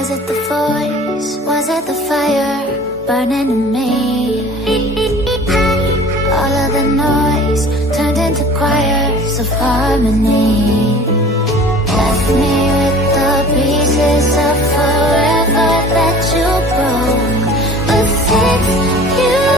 Was it the voice? Was it the fire burning in me? All of the noise turned into choirs of harmony. Left me